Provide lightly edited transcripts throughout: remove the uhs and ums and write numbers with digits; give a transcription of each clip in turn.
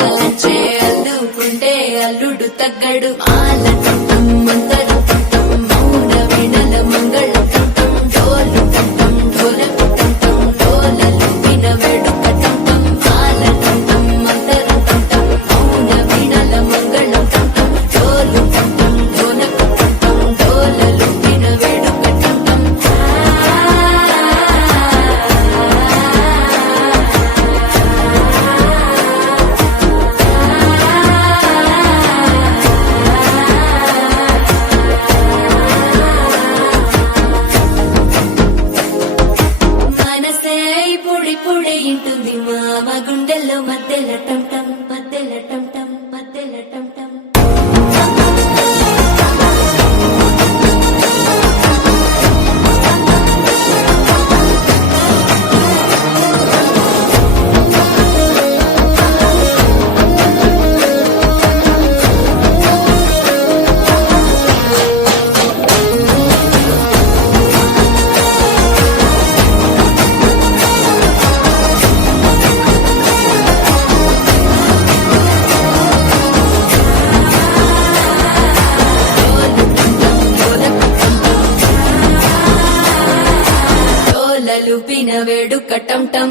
కంచే అల్లుకుంటే అల్లుడు తగ్గడు మాల టం మంతర టం మౌన వినల మంగళ టం డోలు టం డోలకు టం డోలలు విన వేడుక టం మాల టం మంతర టం మౌన వినల మంగళ టం డోలు టం డోలకు టం డోలలు విన వేడుక టం మనసే ఇప్పుడిప్పుడే ఇంటుంది మామ గుండెల్లో మధ్యల టం టం మధ్యల టం టం మధ్యల టం టం డోలలు పిన వేడుక టం టం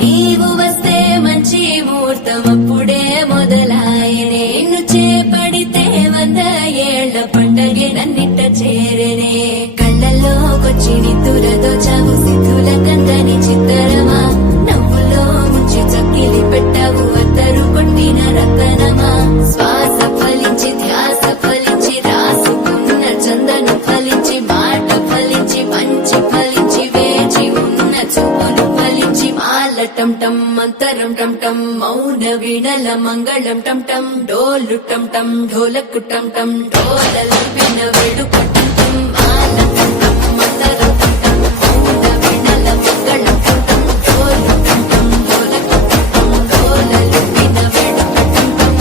నీవు వస్తే మంచి ముహూర్తం అప్పుడే మొదలాయనే నిన్ను చేపడితే 100 ఏళ్ల పండగే నన్నిట్ట చేరనే కళ్ళల్లోకొచ్చి నిద్దురదో చావు సిద్ధుల కందని చిత్తరమా నవ్వులో ముంచి చక్కిలి పెట్టావు అద్దరు కొట్టిన రతనమా శ్వాస ఫలించి ధ్యాస ఫలించి రాసుకున్న చందను ఫలించి మాట ఫలించి మంచి ఫలించి వేచి ఉన్న చూపులు ఫలించి మాల టం టం మంతరం టం టం మౌన వీణల మంగళం టం టం డోలు టం టం ఢోలకు టం టం డోలలు విన వేడుక టం టం మాల టం టం మంతరం టం టం మౌన వీణల మంగళం టం టం డోలు టం టం ఢోలకు టం టం డోలలు విన వేడుక టం టం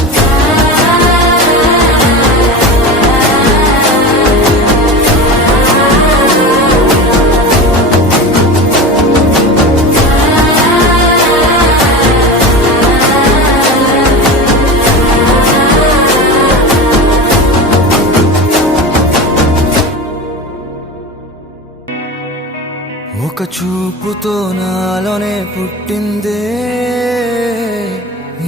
ఒక చూపుతో నాలోనే పుట్టిందే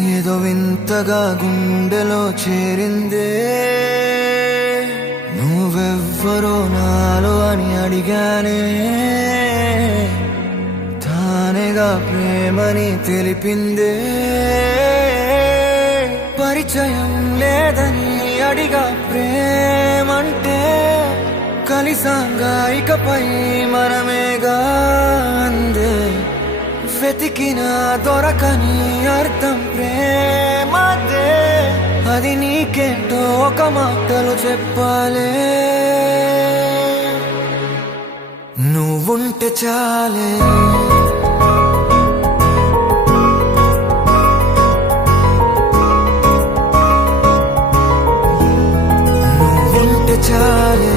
ఏదో వింతగా గుండెలో చేరిందే నువ్వెవ్వరో నాలో అని అడిగానే తానేగా ప్రేమని తెలిపిందే పరిచయం లేదని అడిగా ప్రేమంటే కలిసాంగా ఇకపై మనమేగా అందే వెతికిన దొరకని అర్థం ప్రేమదే అది నీకేంటో ఒక మాటలు చెప్పాలే నువ్వుంటే చాలే నువ్వుంటే చాలే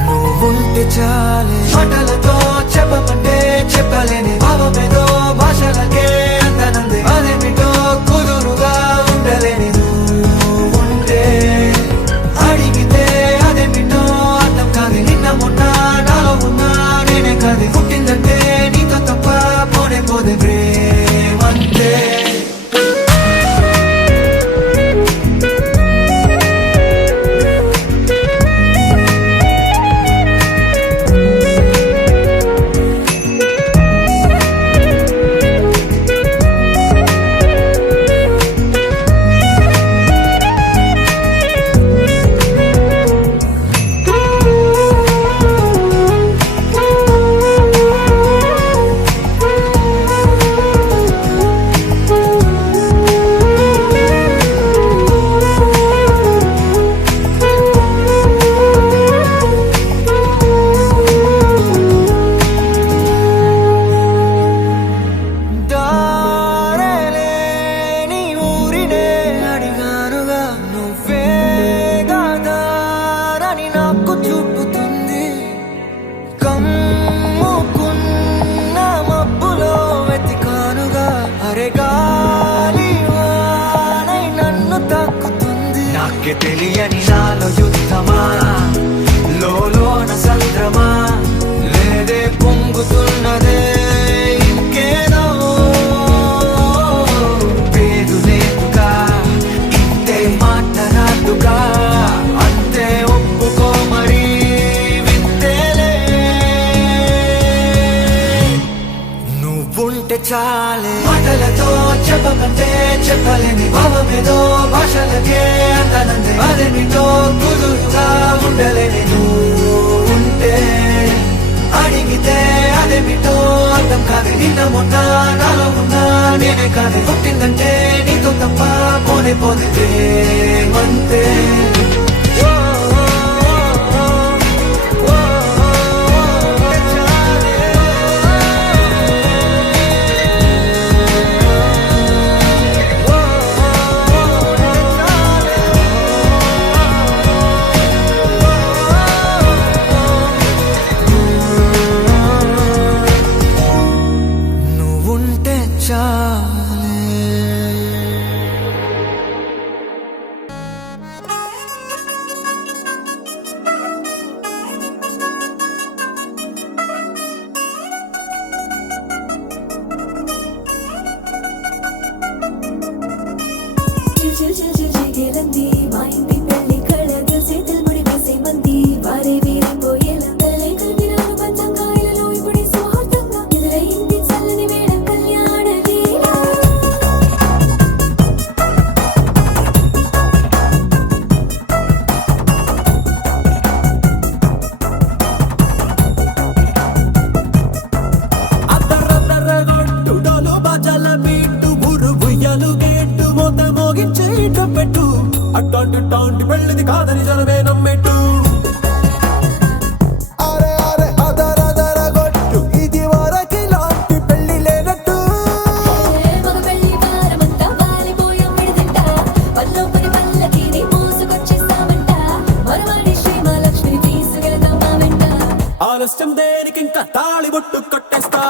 నువ్వుంటే చాలే మాటలతో చెప్పమంటే చెప్పలేని భావమేదో భాషలకే అందనందే అదేమిటో కుదురుగా ఉండలేని నువ్వుంటే అడిగితే అదేమిటో అర్థం కాదు నిన్న మొన్న నాలో ఉన్నా నేనే కాదు పుట్టిందంటే నీతో తప్ప పోనే పోదే ప్రేమంతే నీకే తెలియని నాలో యుద్ధమా లోన సంద్రమా లేదే పొంగుతున్నదే ఇంకేదో పేరు లేదుగా ఇంతే మాట్లాడుగా అంతే ఒప్పుకో మరి వింతేలే నువ్వుంటే చాలే మాటలతో చెప్పమంటే చెప్పలేని భావమేదో భాషలకే అందనందే అదేమిటో కుదురుగా ఉండలేని నువ్వుంటే అడిగితే అదేమిటో అర్థం కాదు నిన్న మొన్న నాలో ఉన్నా నేనే కాదు పుట్టిందంటే నీతో తప్ప పోనే పోతే మంతే నువ్వుంటే చాలే చిల్ చిల్ చిల్ చిల్ చిగేలంది మా ఇంటి పెళ్లి కళగా చేతులు ముడి వేసే మంది వారే వీరిపోయేలా తలలే కలిపినారు పంచంగాయలలో ఇప్పుడే సౌహార్దంగా ఎదురయింది చల్లని వేళ కళ్యాణ లీల అద్దరద్దరగొట్టు డోలు బాజాల బీటు ఊరు ఉయ్యాలు గేట్టు మోత మోగించే పెట్టు అట్టాంటి టాంటి పెళ్ళిది కాదని జనమే నమ్మెట్టు అరే అరే అదరదరగొట్టు ఇది వరకి లాంటి పెళ్లి లేనట్టు మగ పెళ్లి వారమంతా వాలిపోయాం విడిదింట పల్లోపని పల్లకిని మోసుకొచ్చేస్తామంట మరవాడి శ్రీమహాలక్ష్మిని తీసుకెళ్దాం మా వెంట ఆలస్యం దేనికి ఇంకా తాళి బొట్టు కట్టేస్తా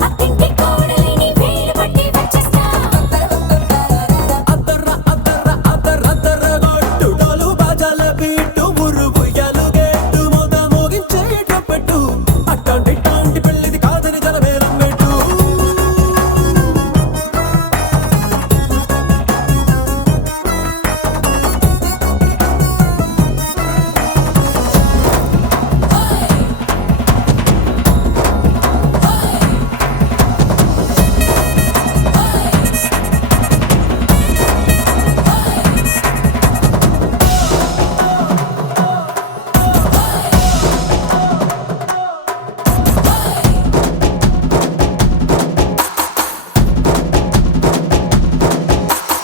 అత్తింటి కోడలిని వేలు పట్టి వచ్చేస్తా అద్దరద్దరగొట్టు డోలు బాజాల బీటు ఊరు ఉయ్యాలు గేట్టు మోత మోగించే పెట్టు అట్టాంటి టాంటి పెళ్ళిది కాదని జనమే నమ్మెట్టు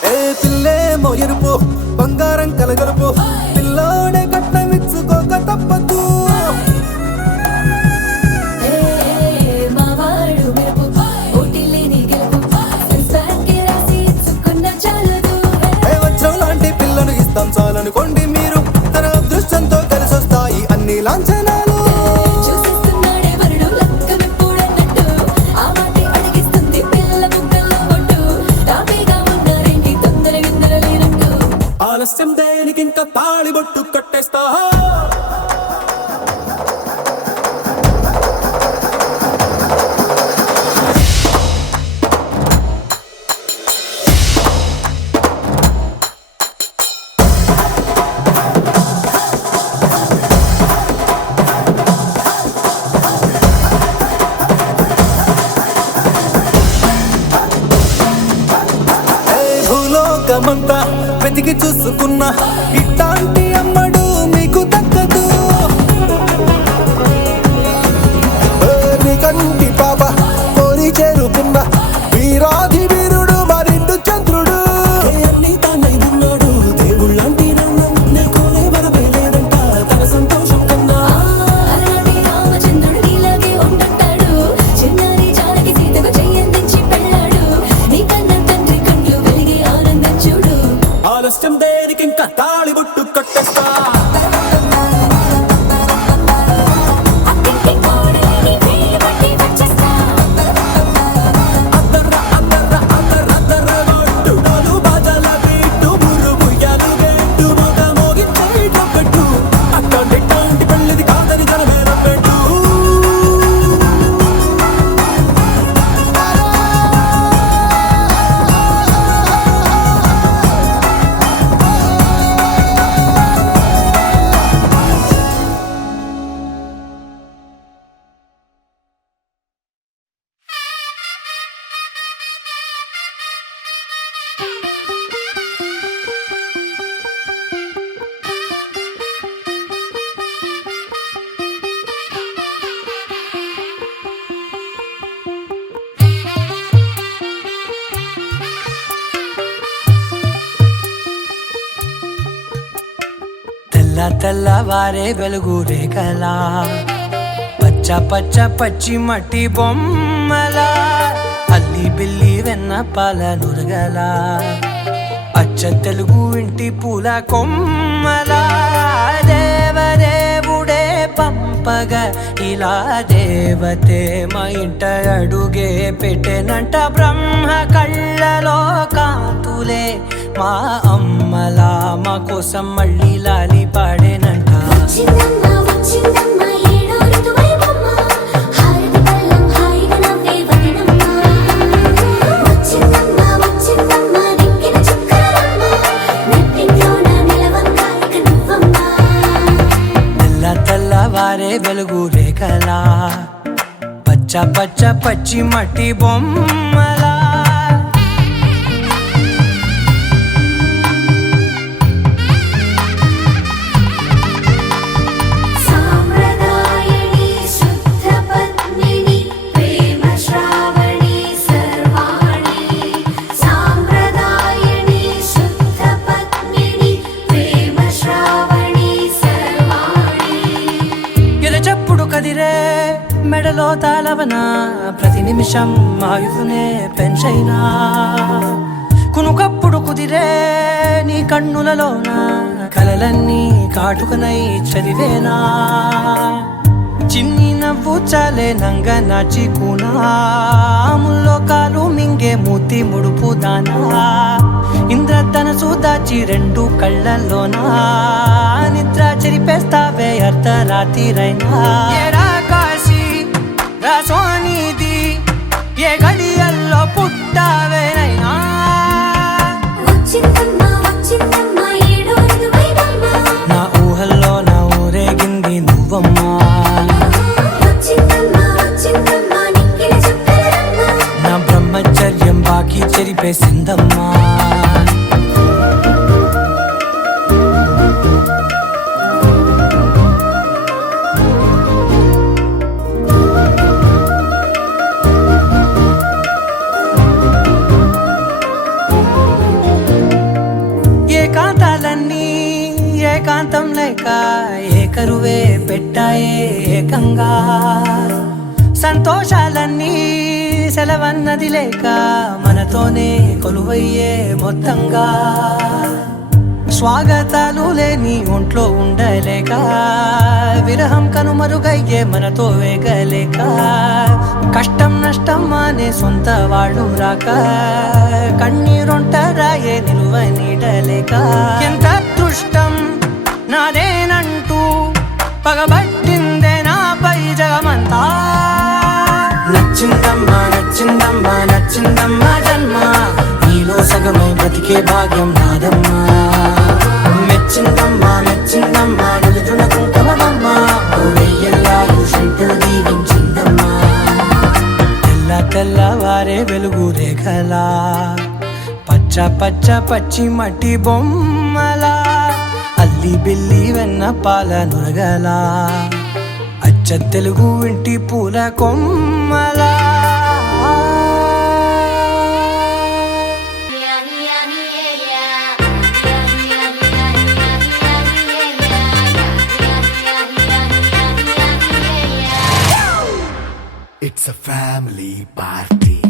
ఏ పిల్లేమో ఎరుపు బంగారం కలగలుపు పిల్లోడే కట్నమిచ్చుకోక తప్పదు మా వాడు మెరుపు ఓటిల్లేని గెలుపు సంసార్కే రాసి ఇచ్చుకున్న చాలదు ఏ వజ్రం లాంటి పిల్లను ఇస్తాం చాలనుకోండి మీరు తన అదృష్టంతో కలిసొస్తాయి అన్ని లాంఛనాలు చూసేస్తున్నాడే వరుడు లక్కమెప్పుడన్నట్టు ఆ మాటే అడిగిస్తుంది పిల్ల ముగ్గల్లో ఒట్టు తాపీగా ఉన్నారేంటి తొందర గిందర లేనట్టు ఆలస్యం దేనికి ఇంకా తాళి బొట్టు కట్టేస్తా భూలోకమంతా వెతికి చూసుకున్నా ఇట్లాంటి అమ్మడు మీకు దక్కదు నీ కంటి పాప కోరి చేరుకున్న వీరాధి వీరుడు మరిండు చంద్రుడు అన్ని తానై ఉన్నాడు దేవుళ్ళంటి నన్ను కోరే వరమే లేదంట తన సంతోషం కన్నా అలాంటి రామచంద్రుడు నీలాగే ఉంటుంటాడు చిన్నారి జానకి సీతకు చెయ్యందించి పెళ్ళాడు నీ కన్న తండ్రి కండ్లు వెలిగి ఆనందం చూడు ఆలస్యం దేనికి ఇంకా తాళి బొట్టు కట్టేస్తా అత్తింటి కోడలిని వేలు పట్టి వచ్చేస్తా తెల్లవారే వెలుగు రేఖలా పచ్చ పచ్చ పచ్చి మట్టి బొమ్మలా అల్లి బిల్లి వెన్న పాల నురగలా అచ్చ తెలుగు ఇంటి పూల కొమ్మలా దేవదేవుడే పంపగా ఇలా దేవతే మా ఇంట అడుగే పెట్టెనంట బ్రహ్మ కళ్ళలో కాంతులే మా అమ్మలా మా కోసం మళ్ళీ లాలి పాడేనంట వచ్చిందమ్మా వచ్చిందమ్మా ఏడో ఋతువైవమ్మ హారతి పళ్ళం హాయిగా నవ్వే వదనమ్మ వచ్చిందమ్మా వచ్చిందమ్మా దిక్కిన చుక్కలమ్మ నెట్టింట్లోన నిలవంగా ఇక నువ్వమ్మా తెల్లవారే వెలుగు రేఖలా పచ్చ పచ్చ పచ్చి మట్టి బొమ్మలా సాంప్రదాయని శుద్ధ పద్మిని ప్రేమ శ్రావణి సర్వాణి సాంప్రదాయని శుద్ధ పద్మిని ప్రేమ శ్రావణి సర్వాణి ఎరచప్పుడు కదిరే మెడలో తాళవన ప్రతి నిమిషం ఆయువునే పెంచైనా కునుకప్పుడు కుదిరే నీ కన్నులలోన కలలన్నీ కాటుకనై చదివేనా చిన్ని నవ్వు చాలే నంగ నాచి కూనాముల్లో కాలు మింగే మూతి ముడుపు దానా ఇంద్రధనసు దాచి రెండు కళ్ళల్లోనా నిద్ర చెరిపేస్తావే అర్ధరాత్రిరైనా ఏరా కాశీ రాసోనిది ఏ గడియల్లో పుట్టావేనైనా వచ్చిందమ్మా వచ్చిందమ్మా ఏడో ఋతువైవమ్మ నా ఊహల్లో నా ఊరేగింది నువ్వమ్మా వచ్చిందమ్మా వచ్చిందమ్మా నిక్కిన చుక్కలమ్మ నా బ్రహ్మచర్యం బాకీ చెరిపేసిందమ్మా ఏకాంతాలన్నీ ఏకాంతం లేక ఏకరువే పెట్టాయే ఏకంగా సంతోషాలన్నీ సెలవన్నది లేక మనతోనే కొలువయ్యే మొత్తంగా స్వాగతాలు లేని ఒంట్లో ఉండలేక విరహం కనుమరుగయ్యే మనతో వేగలేక కష్టం నష్టం అనే సొంత వాళ్ళు రాక కన్నీరొంటరాయే నిలువ నీడలేక ఎంత అదృష్టం నాదేనంటూ పగబట్టిందే నాపై జగమంతా నచ్చిందమ్మా నచ్చిందమ్మా నచ్చిందమ్మా జన్మ నీలో సగమై బతికే భాగ్యం నాదమ్మా మెచ్చిందమ్మా మెచ్చిందమ్మా నిలుచున కుంకుమమ్మా వెయ్యల్లాగు శంకులు దీవించిందమ్మా తెల్లవారే వెలుగు రేఖలా పచ్చ పచ్చ పచ్చి మట్టి బొమ్మలా అల్లి బిల్లి వెన్న పాల నురగలా అచ్చ తెలుగు ఇంటి పూల కొమ్మలా It's a family party.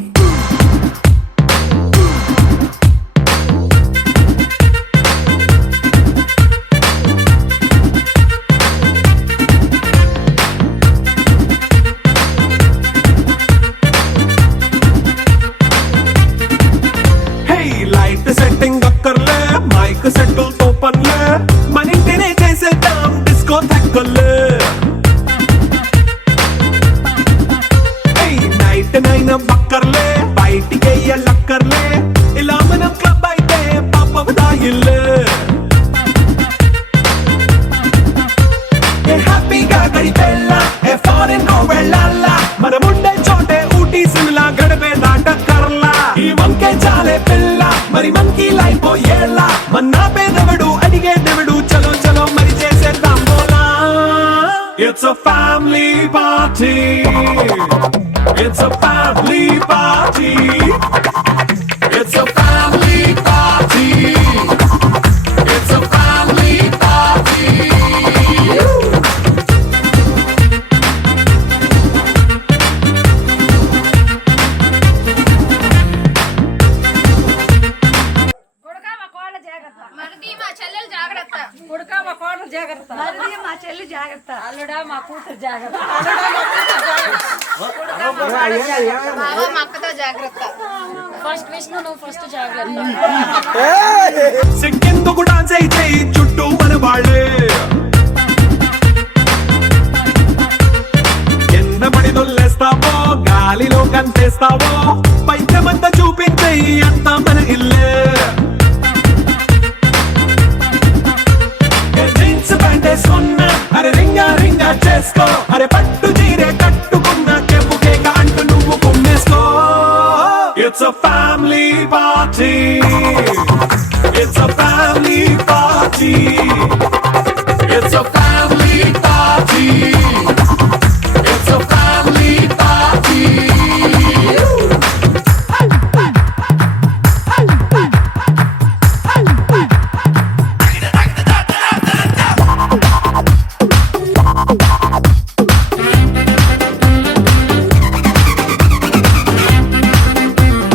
Hey, light setting అక్కర్లే మైక్ సెట్టు తో పనులే మన ఇంటినే చేసేద్దాం డిస్కో తక్కర్లే నైట్ నైన్ బక్కర్లే బయటికి లక్కర్లే ఇలా మనం క్లబ్ అయితే పాప దాయిల్లే హ్యాపీగా గడిపెళ్ళ ఏ ఫారెన్ నో వెళ్ళాల మనం ఉండే చోటే ఊటీ సిమ్లా గడిపే దాటక్కర్లా ఈ వంకే చాలే పిల్ల మరి మనకి లైఫ్ ఏళ్ళ మన పేదవడు అడిగే దేవుడు చలో చలో మరి చేసేద్దాం బోలా it's a family party. It's a family party. It's a family party. It's a family party. అల్లుడా మా కూతురు జాగ్రత్త బావా మా అక్కతో జాగ్రత్త. ఫస్ట్ విష్ణు నువ్వు ఫస్ట్ జాగ్రత్త సిగ్గెందుకు డాన్స్ అయితే చుట్టూ మన వాళ్ళే కింద పడి దొల్లేస్తావో గాలిలో కంచేస్తావో పైకమంతా చూపించే అంతా మన ఇల్లే జీన్స్ ప్యాంట్ వేసుకున్నా అరే రింగా రింగా చేసుకో అరే పట్టు చీరే కట్టుకున్నా చెప్పు కేక అంటూ నువ్వు కుమ్మేసుకో it's a family party it's a